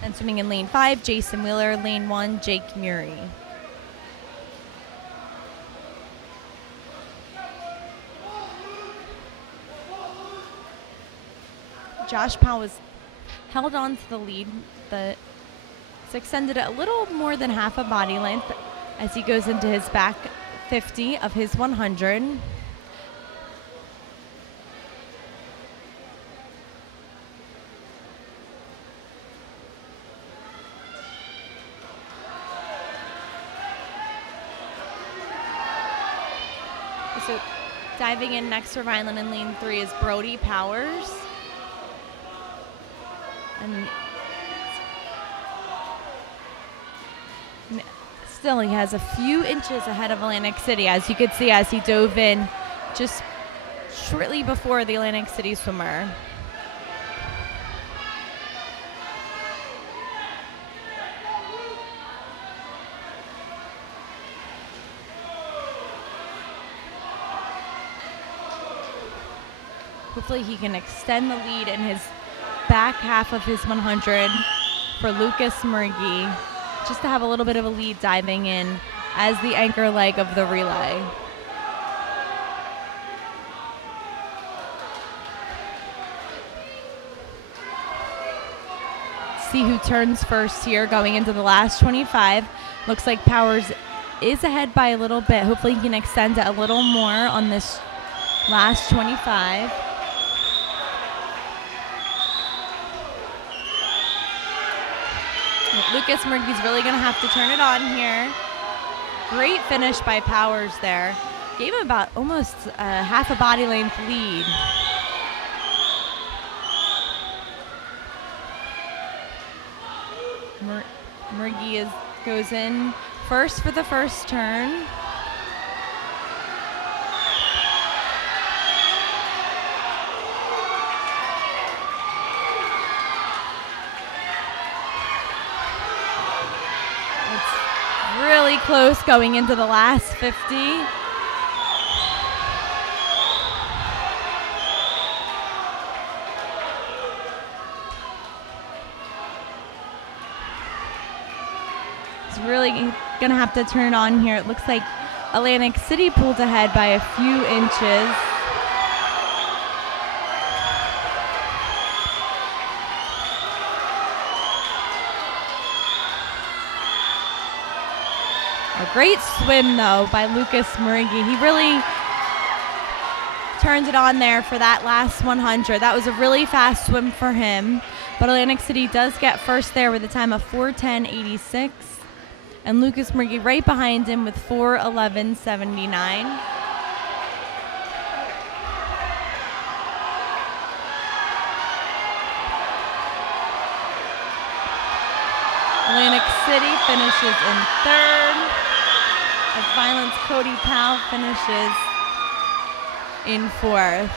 And swimming in lane 5, Jason Wheeler, lane 1, Jake Muri. Josh Powell was held on to the lead, but it's extended a little more than half a body length as he goes into his back 50 of his 100. So diving in next for Vineland in lane 3 is Brody Powers. And still, he has a few inches ahead of Atlantic City, as you could see as he dove in just shortly before the Atlantic City swimmer. Hopefully he can extend the lead in his back half of his 100 for Lucas Murgi, just to have a little bit of a lead diving in as the anchor leg of the relay. See who turns first here going into the last 25. Looks like Powers is ahead by a little bit. Hopefully he can extend it a little more on this last 25. Lucas Murgy's really going to have to turn it on here. Great finish by Powers there. Gave him about almost half a body length lead. Murgy goes in first for the first turn. It's really close going into the last 50. Really gonna have to turn it on here. It looks like Atlantic City pulled ahead by a few inches. A great swim though by Lucas Murgy. He really turned it on there for that last 100. That was a really fast swim for him, but Atlantic City does get first there with a time of 4:10.86. And Lucas Murgy right behind him with 4:11.79. Atlantic City finishes in third, as Vineland's Cody Powell finishes in fourth.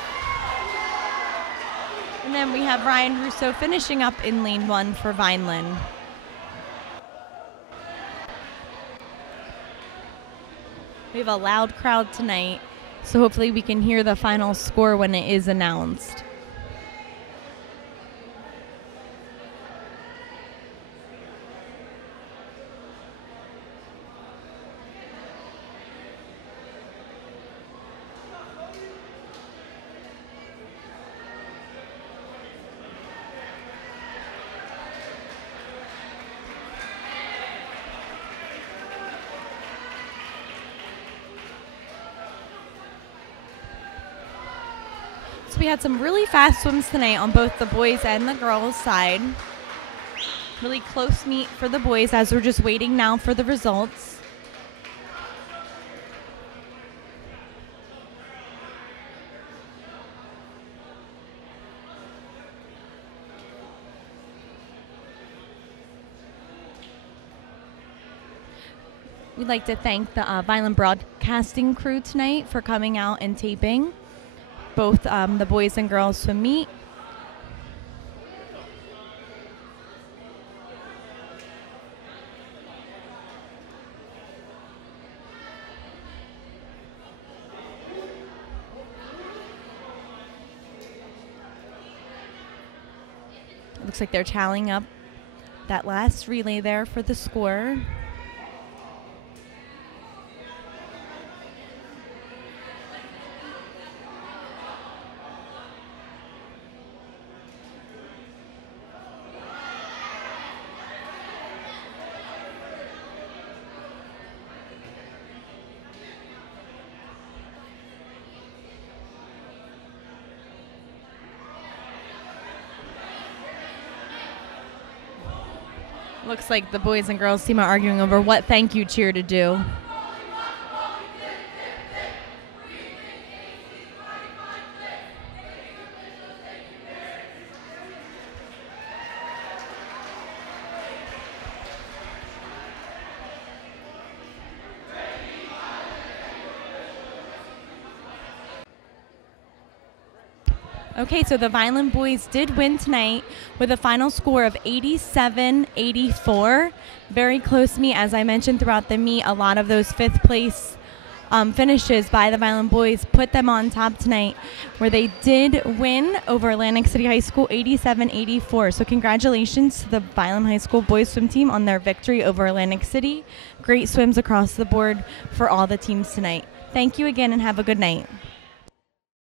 And then we have Ryan Russo finishing up in lane 1 for Vineland. We have a loud crowd tonight, so hopefully we can hear the final score when it is announced. So we had some really fast swims tonight on both the boys and the girls side. Really close meet for the boys as we're just waiting now for the results. We'd like to thank the Vineland Broadcasting crew tonight for coming out and taping both the boys and girls swim meet. It looks like they're tallying up that last relay there for the score. Looks like the boys and girls team are arguing over what thank you cheer to do. Okay, so the Vineland boys did win tonight with a final score of 87-84. Very close meet, as I mentioned throughout the meet. A lot of those fifth place finishes by the Vineland boys put them on top tonight, where they did win over Atlantic City High School 87-84. So congratulations to the Vineland High School boys swim team on their victory over Atlantic City. Great swims across the board for all the teams tonight. Thank you again and have a good night.